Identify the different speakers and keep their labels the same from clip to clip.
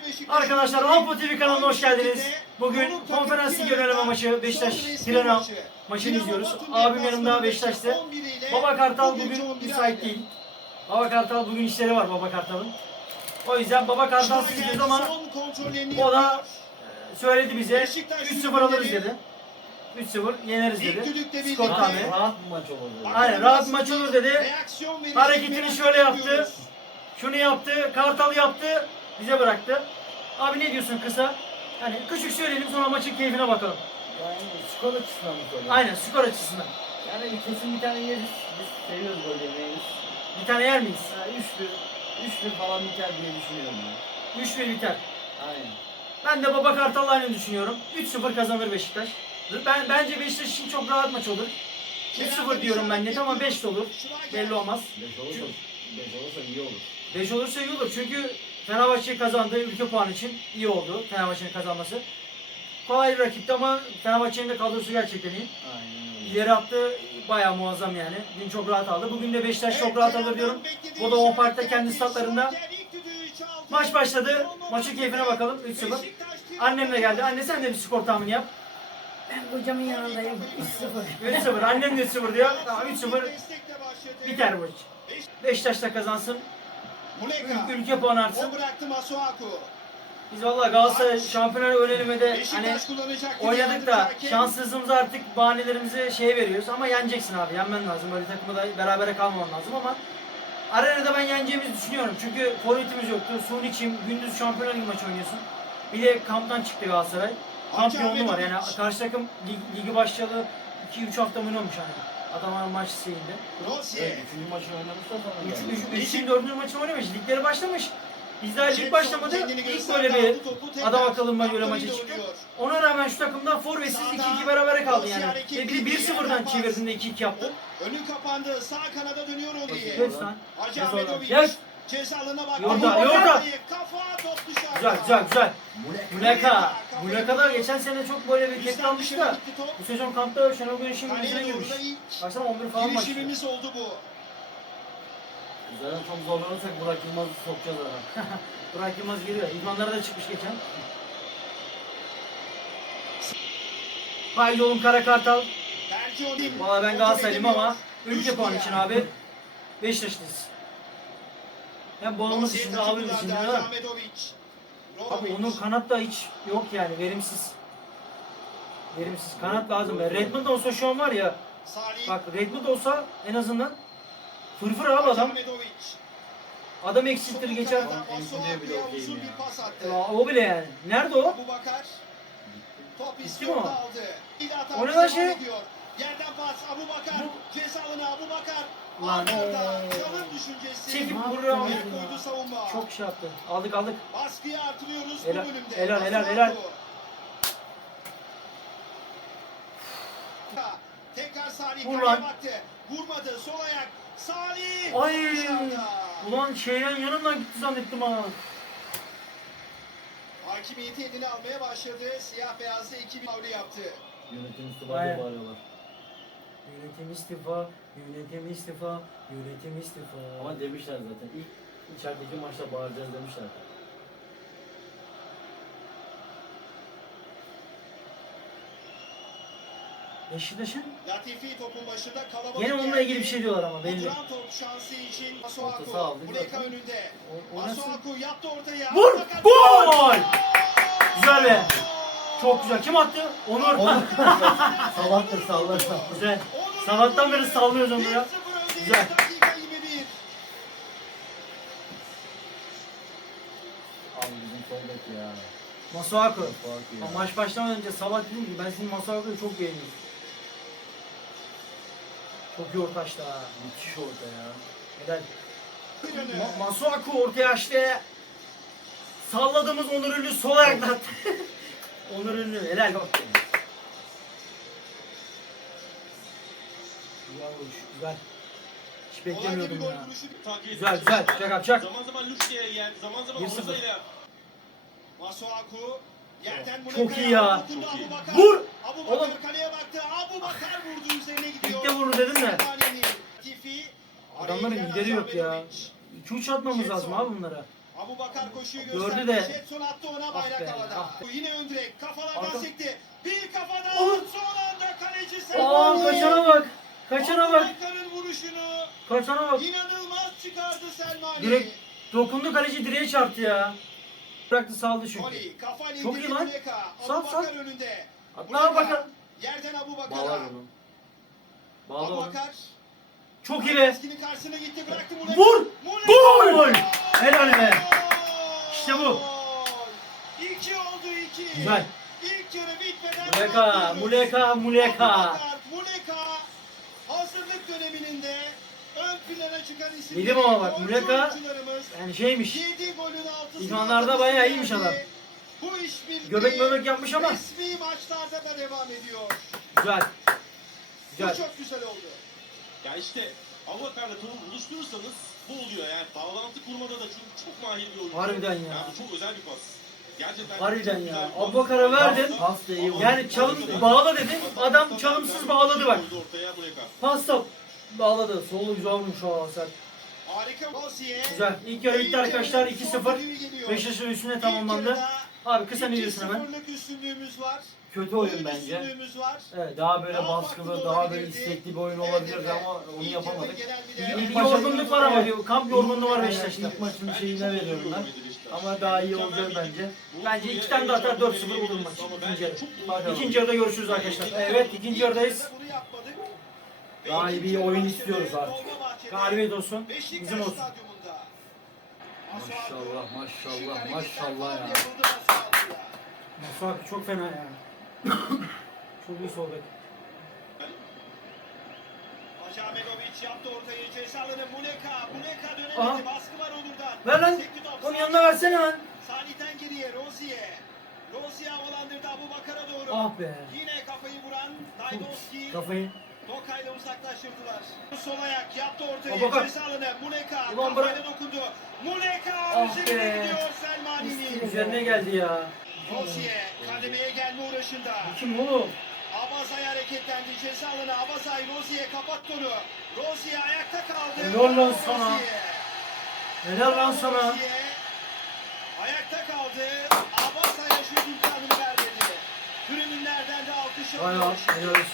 Speaker 1: Arkadaşlar Avrupa TV kanalına hoş geldiniz. Bugün konferans ligi öneleme maçı Beşiktaş-Tirana maçını izliyoruz. Abim yanımda Beşiktaş'ta. Baba Kartal bugün müsait değil. Baba Kartal bugün işleri var Baba Kartal'ın. O yüzden Baba Kartal izliyoruz ama o da söyledi bize 3-0 alırız dedi. 3-0 yeneriz dedi. Skor tahmini.
Speaker 2: Rahat bir maç olur.
Speaker 1: Aynen rahat bir maç olur dedi. Hareketini şöyle yaptı. Şunu yaptı. Kartal yaptı. Bize bıraktı. Abi ne diyorsun kısa? Hani küçük söyleyelim sonra maçın keyfine bakalım.
Speaker 2: Yani skor açısından mı söylüyorsun?
Speaker 1: Aynen skor açısından.
Speaker 2: Yani kesin bir tane yeriz. Biz seviyoruz gol yemeyi.
Speaker 1: Bir tane yer miyiz?
Speaker 2: 3-1 falan biter diye düşünüyorum ya.
Speaker 1: 3-1 biter.
Speaker 2: Aynen.
Speaker 1: Ben de Baba Kartal'la aynı düşünüyorum. 3-0 kazanır Beşiktaş. Bence Beşiktaş için çok rahat maç olur. 3-0 diyorum ben net ama 5 de olur. Belli olmaz.
Speaker 2: 5 olursa iyi olur.
Speaker 1: 5 olursa iyi olur çünkü Fenerbahçe kazandı. Ülke puanı için iyi oldu Fenerbahçe'nin kazanması. Kolay bir rakipti ama Fenerbahçe'nin de kadrosu gerçekten iyi.
Speaker 2: Aynen öyle.
Speaker 1: İleri attı bayağı muazzam yani. Dün çok rahat aldı. Bugün de Beşiktaş çok rahat alır diyorum. Vodafone Park'ta kendi statlarında. Maç başladı. Maçın keyfine bakalım. 3-0. Annem de geldi. Anne sen de bir skor tahmini yap.
Speaker 3: Ben kocamın yanındayım. 3-0.
Speaker 1: 3-0. Annem de 3-0 diyor. Tamam 3-0 biter bu maç. Beşiktaş da kazansın. Ülke puanı artsın. Biz vallahi Galatasaray şampiyonlar önelimede hani oynadık da şanssızlığımızı artık bahanelerimizi şeye veriyoruz ama yeneceksin abi. Yenmen lazım. Böyle takımda da berabere kalmaman lazım ama arenada ben yeneceğimizi düşünüyorum. Çünkü forvetimiz yoktu. Suniçim, gündüz şampiyonlar ligi maçı oynuyorsun. Bir de kamptan çıktı Galatasaray. Kamp yoğunluğu var yani karşı takım ligi başlayalı 2-3 hafta mı ne olmuş hani. Adamlar maç şeyinde.
Speaker 2: Evet, 3. maçını oynamışlar sonra.
Speaker 1: 3'ün 4. maçını oynamış. Ligleri başlamış. Biz daha lig başlamadı. İlk böyle bir adam akıllı böyle maça çıktı. Ona rağmen şu takımdan forvetsiz 2-2 berabere kaldı yani. Ve bir de 1-0'dan çevirdiğinde 2-2 yaptı.
Speaker 4: Önü kapandı. Sağ kanada dönüyor Oli'ye.
Speaker 1: Geç lan.
Speaker 4: Hacı Ahmetoviç.
Speaker 1: Geç.
Speaker 4: Cezalına baktı.
Speaker 1: Yorda.
Speaker 4: Kafa top dışarıda.
Speaker 1: Güzel. Muleka da geçen sene çok böyle bir tepki almıştı da bu sezon kampta Şenol Güneş'in yüzüne girmiş. Baksana 11 falan başlıyor.
Speaker 4: Girişimimiz oldu bu.
Speaker 2: Zaten çok zorlanırsak Burak Yılmaz'ı sokacağız ara.
Speaker 1: Burak Yılmaz geliyor. İdmanlara da çıkmış geçen. Haydi oğlum Kara Kartal. Valla ben Galatasaraylıyım ama ülke puanı için abi Beşiktaşlıyız. Hem bonumuz içinde abimiz içinde değil mi? Abi onun kanat da hiç yok yani verimsiz. Verimsiz kanat lazım. Redmond olsa şu an var ya. Bak Redmond olsa en azından fırfır abi adam. Adam eksiltir geçer. O bile yani. Nerede o? Gitti mi o? O ne lan şey?
Speaker 4: Yerden pas Abubakar. Cezalına Abubakar.
Speaker 1: Lan
Speaker 4: Çalım düşüncesi.
Speaker 1: çekip vuruyor.
Speaker 4: Koydu savunma.
Speaker 1: Çok şey yaptı. Aldık.
Speaker 4: Baskıyı artırıyoruz
Speaker 1: Helal,
Speaker 4: bu bölümde.
Speaker 1: helal.
Speaker 4: Tekrar Salih
Speaker 1: Vur
Speaker 4: kaleye
Speaker 1: lan.
Speaker 4: baktı. Vurmadı. Sol ayak. Salih.
Speaker 1: Ay.
Speaker 4: Dışarıda.
Speaker 1: Ulan şeyden yanından gitti zannettim ha.
Speaker 4: Hakimiyeti eline almaya başladı. Siyah beyazlı 2-1 havlu yaptı.
Speaker 2: Yönetim üstüne bağırıyorlar.
Speaker 1: Yönetim istifa.
Speaker 2: Ama demişler zaten. İlk içerideki maçta bağıracağız demişler.
Speaker 1: Beşiktaş'ın
Speaker 4: Latifi topun başında kalabalık.
Speaker 1: yine onunla ilgili bir şey diyorlar ama belli.
Speaker 4: Duran top şansı için
Speaker 2: Orta
Speaker 4: Masuaku.
Speaker 2: saha aldı
Speaker 4: Muleka
Speaker 2: zaten.
Speaker 4: önünde.
Speaker 1: O nasıl?
Speaker 4: Masuaku yaptı ortaya.
Speaker 1: Vur!
Speaker 4: Fakat-
Speaker 1: Gol! Güzel be. Çok güzel. Kim attı? Onur.
Speaker 2: Salahtır sallar.
Speaker 1: Güzel. Sabahtan beri sallıyoruz onu ya.
Speaker 4: 1-0
Speaker 1: Güzel.
Speaker 4: öndeyiz, dakika 21.
Speaker 2: Abi bizim sol bek ya.
Speaker 1: Masuaku.
Speaker 2: Masuaku ya.
Speaker 1: Maç başlamadan önce sabah dedim ki ben senin Masuaku'yu çok beğeniyorum. Çok iyi orta açtı ha.
Speaker 2: Müthiş orta ya.
Speaker 1: Helal. Masuaku ortaya açtı. Salladığımız Onur Ünlü sol ayakla attı. Onur Ünlü helal. Güzel vuruş. Güzel. Hiç beklemiyordum ya. Güzel. Çak.
Speaker 4: Zaman zaman Lüks diye yer, zaman zaman
Speaker 1: 1-0.
Speaker 4: Oza'yla. Masuaku yerden
Speaker 1: Çok iyi ya.
Speaker 4: dokundu Abubakar.
Speaker 1: Vur!
Speaker 4: Abubakar
Speaker 1: Oğlum.
Speaker 4: kaleye baktı. Abubakar vurdu üzerine gidiyor.
Speaker 1: İlk de vurur dedim de.
Speaker 4: Tifi.
Speaker 1: Adamların lideri yok ya. 2-3 atmamız lazım abi bunlara.
Speaker 4: Abubakar koşuyu
Speaker 1: Gördü
Speaker 4: gösterdi.
Speaker 1: de.
Speaker 4: Jetson attı ona
Speaker 1: Ah
Speaker 4: bayrak
Speaker 1: be,
Speaker 4: havada.
Speaker 1: ah be.
Speaker 4: Yine ön direk kafalardan
Speaker 1: Arka-
Speaker 4: sekti. Bir kafadan
Speaker 1: Oh.
Speaker 4: son anda kaleci
Speaker 1: Aa
Speaker 4: Selmani.
Speaker 1: kaçana bak. Kaçana bak.
Speaker 4: Abubakar'ın vuruşunu
Speaker 1: Kaçana bak.
Speaker 4: inanılmaz çıkardı Selmani.
Speaker 1: Direkt dokundu, kaleci direğe çarptı ya. Bıraktı, saldı çünkü.
Speaker 4: Oli kafayla
Speaker 1: Çok iyi
Speaker 4: indirdi
Speaker 1: lan.
Speaker 4: Muleka.
Speaker 1: Sal,
Speaker 4: Abubakar
Speaker 1: sal.
Speaker 4: önünde.
Speaker 1: Hatta bakalım.
Speaker 4: Yerden
Speaker 2: Bağlar
Speaker 4: Abubakar'a.
Speaker 2: onu. Bağla onu.
Speaker 4: Abubakar.
Speaker 1: Çok iyi be.
Speaker 4: Eskinin karşısına gitti, bıraktı Muleka.
Speaker 1: Vur!
Speaker 4: Muleka.
Speaker 1: Gol! Helal be. İşte bu.
Speaker 4: 2 oldu 2.
Speaker 1: Güzel.
Speaker 4: İlk yarı bitmeden
Speaker 1: Muleka,
Speaker 4: bırakıyoruz.
Speaker 1: Muleka, Muleka.
Speaker 4: Abubakar, Muleka hazırlık döneminin de ön plana çıkan isimleri.
Speaker 1: Dedim ama bak,
Speaker 4: Golcü
Speaker 1: Muleka
Speaker 4: oyuncularımız
Speaker 1: Yani şeymiş.
Speaker 4: 7 golün altısını
Speaker 1: İdmanlarda bayağı iyiymiş adam.
Speaker 4: Bu iş birliği
Speaker 1: Göbek möbek yapmış ama.
Speaker 4: resmi maçlarda da devam ediyor.
Speaker 1: Güzel.
Speaker 4: Bu
Speaker 1: Güzel.
Speaker 4: çok güzel oldu.
Speaker 5: Ya işte Abubakar'la Tolun buluşturursanız bu oluyor yani bağlantı kurmada da çok mahir bir oyuncu.
Speaker 1: Harbiden ya.
Speaker 5: Yani bu çok özel bir pas. Gerçekten
Speaker 1: Harbiden
Speaker 5: çok
Speaker 1: ya.
Speaker 5: güzel bir pas.
Speaker 1: Abubakar'a verdin.
Speaker 2: Pas da iyi vurdu.
Speaker 1: Yani çalım bağla dedim. Adam çalımsız bağladı bak.
Speaker 5: Koydu ortaya Muleka.
Speaker 1: Pas da bağladı. Solu güzel vurmuş o Hasan.
Speaker 4: Harika Rozier.
Speaker 1: Güzel. İlk yarı bitti arkadaşlar. 2-0. Beşiktaş'ın üstüne tamamlandı. Abi kısa ne diyorsun hemen?
Speaker 4: 2-0'lık üstünlüğümüz var.
Speaker 2: Kötü oyun bence.
Speaker 4: Üstünlüğümüz var.
Speaker 2: Evet, daha böyle
Speaker 4: Daha
Speaker 2: baskılı,
Speaker 4: farklı
Speaker 2: daha böyle
Speaker 4: olabilirdi.
Speaker 2: istekli bir oyun
Speaker 4: Evet,
Speaker 2: olabilirdi
Speaker 4: evet.
Speaker 2: ama onu
Speaker 4: İlk
Speaker 2: yapamadık.
Speaker 4: yarıda genel bir
Speaker 1: Bir
Speaker 4: değer-
Speaker 1: yorgunluk var ama diyor. Kamp yorgunluğu var Beşiktaş'ta.
Speaker 2: İlk maçın şeyine veriyorum ben.
Speaker 5: Beşiktaş.
Speaker 2: Ama daha iyi olacak bence.
Speaker 1: Bence iki tane de atar 4-0 olur maç. İkinci yarı. İkinci yarıda görüşürüz arkadaşlar. Evet, ikinci yarıdayız.
Speaker 4: Bunu yapmadık. Ve
Speaker 2: Daha iyi bir
Speaker 4: ikinci yarı
Speaker 2: oyun
Speaker 4: başladı.
Speaker 2: istiyoruz artık.
Speaker 4: Dolmabahçe'de
Speaker 1: Galibiyet olsun.
Speaker 4: Beşiktaş
Speaker 1: Bizim olsun.
Speaker 4: Stadyumunda.
Speaker 2: Maşallah, maşallah,
Speaker 4: Şık
Speaker 2: maşallah ya.
Speaker 4: hareketler yapıldı Masuaku'ya.
Speaker 1: Masuaku çok fena ya. Çok iyi sol bek.
Speaker 4: Hacamegovic yaptı ortayı. Ceza alanı Muleka. Muleka
Speaker 1: Aha.
Speaker 4: dönemedi. Baskı var Onur'dan.
Speaker 1: Ver lan.
Speaker 4: Sekti top.
Speaker 1: Onun yanına versene lan.
Speaker 4: Salih'ten geriye Rozier. Rozier havalandırdı Abubakar'a doğru.
Speaker 1: Ah be.
Speaker 4: Yine kafayı vuran Naydowski.
Speaker 1: Kafayı.
Speaker 4: Tokay'la uzaklaştırdılar. Sol ayak yaptı ortaya.
Speaker 1: Abubakar.
Speaker 4: Ceza alanı Muleka.
Speaker 1: Ulan
Speaker 4: Kafayla dokundu. Muleka
Speaker 1: Ah
Speaker 4: üzerine
Speaker 1: be.
Speaker 4: gidiyor Selmani'nin.
Speaker 1: Üzerine geldi ya.
Speaker 4: Rozier kademeye gelme uğraşında.
Speaker 1: Kim oğlum?
Speaker 4: Abazay hareketlendi. Ceza alanı Abazay Rozier kapattı onu. Rozier ayakta kaldı.
Speaker 1: Helal lan sana.
Speaker 4: Rozier.
Speaker 1: Helal lan sana.
Speaker 4: Rozier ayakta kaldı. Abazay'a şut imkanını vermedi. Tribünlerden de alkış
Speaker 1: Vay
Speaker 4: alıyor.
Speaker 1: vay. Helal olsun.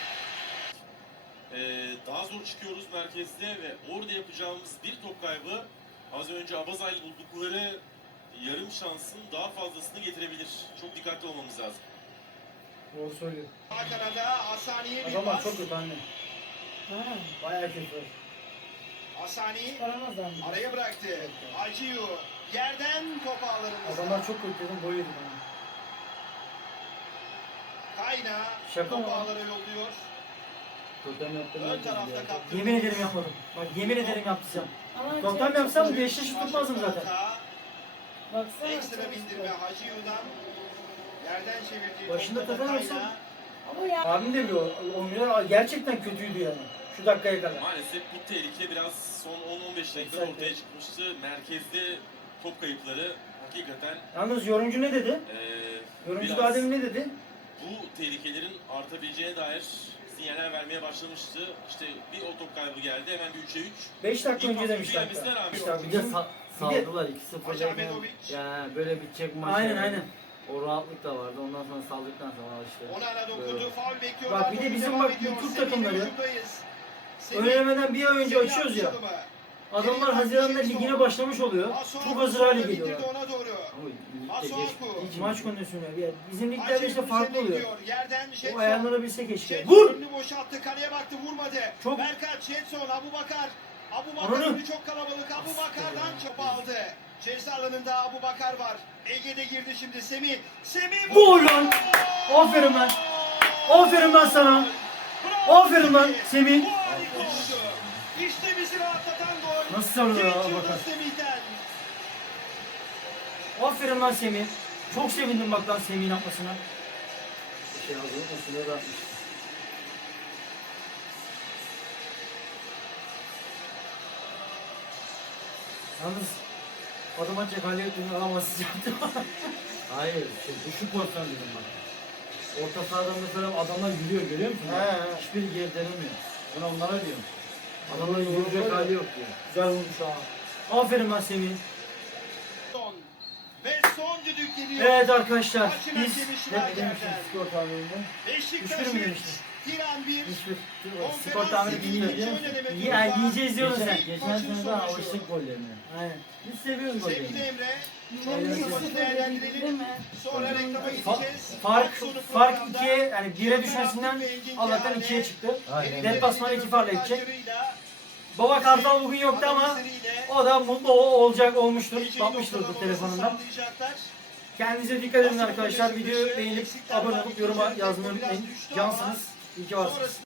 Speaker 5: Daha zor çıkıyoruz merkezde ve orada yapacağımız bir top kaybı az önce Abazay'la buldukları yarım şansın daha fazlasını getirebilir. Çok dikkatli olmamız lazım.
Speaker 1: Doğru söylüyor.
Speaker 4: Hakan'a Hasani'ye bir
Speaker 1: Adamlar
Speaker 4: pas.
Speaker 1: çok kötü anne.
Speaker 3: Ha,
Speaker 1: Bayağı kötü.
Speaker 4: Hasani
Speaker 3: çıkaramaz abi.
Speaker 4: araya bıraktı. Acıyu yerden top ağlarımızda.
Speaker 1: Adamlar çok kötü dedim, gol yedik ama.
Speaker 4: Kayna
Speaker 1: Şaka
Speaker 4: top
Speaker 1: mı?
Speaker 4: ağlara yolluyor.
Speaker 2: Totem yaptım.
Speaker 4: Ön tarafta kaptırdı.
Speaker 1: Yemin ederim yapmadım. Bak yemin ederim yaptıysam.
Speaker 3: Ama
Speaker 1: Totem
Speaker 3: çok-
Speaker 1: yapsam Beşiktaş'ı tutmazdım zaten.
Speaker 3: Baksana.
Speaker 4: Ekstra
Speaker 3: çok
Speaker 4: bindirme
Speaker 3: güzel.
Speaker 4: Hacıyu'dan yerden çevirdiği
Speaker 1: Başında
Speaker 4: topta da
Speaker 1: totem
Speaker 4: Kayna.
Speaker 1: yapsam-
Speaker 3: Ama ya.
Speaker 1: Abim de biliyor. Oyuncular gerçekten kötüydü yani. Şu dakikaya kadar.
Speaker 5: Maalesef bu tehlike biraz son 10-15 dakikada
Speaker 1: Exactly.
Speaker 5: ortaya çıkmıştı. Merkezde top kayıpları hakikaten
Speaker 1: Yalnız yorumcu ne dedi? Yorumcu
Speaker 5: biraz
Speaker 1: daha demin ne dedi?
Speaker 5: bu tehlikelerin artabileceğine dair sinyaller vermeye başlamıştı. İşte bir o top kaybı geldi hemen bir 3'e 3.
Speaker 1: 5 dakika
Speaker 5: İlk
Speaker 1: önce
Speaker 5: hafta
Speaker 1: demişler.
Speaker 5: gelmesine rağmen-
Speaker 1: İşte
Speaker 2: Bir de
Speaker 1: bizim...
Speaker 2: saldılar 2-0 derken.
Speaker 4: Hacamedovic.
Speaker 2: Yani böyle bitecek maç.
Speaker 1: Aynen
Speaker 2: yani.
Speaker 1: aynen.
Speaker 2: O rahatlık da vardı. Ondan sonra saldıktan sonra işte.
Speaker 4: Onana dokundu.
Speaker 2: Böyle.
Speaker 4: Faul bekliyorlar.
Speaker 1: Bak bir de
Speaker 4: Topu
Speaker 1: bizim
Speaker 4: devam
Speaker 1: bak
Speaker 4: ediyor.
Speaker 1: bu Türk
Speaker 4: Semih'in
Speaker 1: takımları
Speaker 4: hücumdayız. Semih-
Speaker 1: Önelemeden bir ay önce
Speaker 4: Semih
Speaker 1: açıyoruz ya.
Speaker 4: atmış adımı.
Speaker 1: Adamlar Haziran'da ligine başlamış oluyor.
Speaker 4: Masuaku
Speaker 1: Çok hazır hale
Speaker 4: bitirdi
Speaker 1: geliyorlar.
Speaker 4: ona doğru.
Speaker 2: Ama ligde
Speaker 4: Masuaku.
Speaker 2: geçtiği
Speaker 1: Maç kondisyonu. Yani bizim liglerde işte
Speaker 4: Hacı
Speaker 1: farklı
Speaker 4: üzerine
Speaker 1: oluyor.
Speaker 4: gidiyor. Yerden
Speaker 1: O
Speaker 4: Jetson.
Speaker 1: ayarlanabilse keşke.
Speaker 4: Jetson
Speaker 1: Vur!
Speaker 4: önünü boşalttı. Kaleye baktı. Vurmadı.
Speaker 1: Çok-
Speaker 4: Berkat, Jetson, Abubakar. Abubakar
Speaker 1: Ananı.
Speaker 4: önü çok kalabalık. Abubakar'dan çöp aldı. Ceza alanında Abubakar var. Ege'de girdi şimdi Semih. Semih
Speaker 1: Gol lan! Aferin lan! Aferin lan sana!
Speaker 4: Bravo
Speaker 1: Aferin lan Semih!
Speaker 4: Bu harika oldu. İşte bizi rahatlatan gol.
Speaker 1: Nasıl sarılıyor
Speaker 4: Genç
Speaker 1: Abubakar?
Speaker 4: yıldız Semih'ten.
Speaker 1: Aferin lan Semih. Çok sevindim bak lan Semih'in atmasına.
Speaker 2: Bir şey aldı. O sınır da atmıştı.
Speaker 1: Yalnız adım atacak hali yok dedi, alamazsız yaptı.
Speaker 2: Hayır. Şu pozisyon dedim bak. Orta sahadan mesela adamlar yürüyor, görüyor musun?
Speaker 1: He.
Speaker 2: Hiçbiri geri dönemiyor. Ben onlara diyorum. Adamların yürüyecek hali yok diyor.
Speaker 1: Güzel vurmuş ha. Aferin lan Semih.
Speaker 4: Son düdük geliyor.
Speaker 1: Evet arkadaşlar
Speaker 4: Maçın
Speaker 1: biz
Speaker 4: hakemi
Speaker 2: Ne
Speaker 4: Schneider'den.
Speaker 2: demiştim skor tahmininde?
Speaker 1: 3-1 mü demiştin?
Speaker 4: Tiran 1.
Speaker 1: Hiçbir skor tahmini bilmiyorum. Yani yiyeceğiz diyorsun sen.
Speaker 2: Geçen sene de alıştık gollerine.
Speaker 1: Aynen.
Speaker 2: Biz seviyoruz
Speaker 4: Sevgili
Speaker 2: gollerini.
Speaker 4: Emre.
Speaker 3: Memleket
Speaker 4: Çok maçı
Speaker 3: değil
Speaker 4: değerlendirelim.
Speaker 3: mi?
Speaker 4: Sonra reklama gideceğiz.
Speaker 1: Fark
Speaker 4: Maç sonu
Speaker 1: fark
Speaker 4: programda
Speaker 1: 2'ye yani 1'e düşmesinden Allah'tan 2'ye çıktı.
Speaker 2: Aynen.
Speaker 1: Deplasmana 2 farla gidecek.
Speaker 4: başarıyla
Speaker 1: Baba Kartal bugün yoktu ama o da mutlu olacak olmuştur. Bakmıştır bu telefonundan. Kendinize dikkat edin arkadaşlar. Videoyu beğenip abone olup yoruma yazmayı unutmayın. Cansınız. İyi ki varsınız.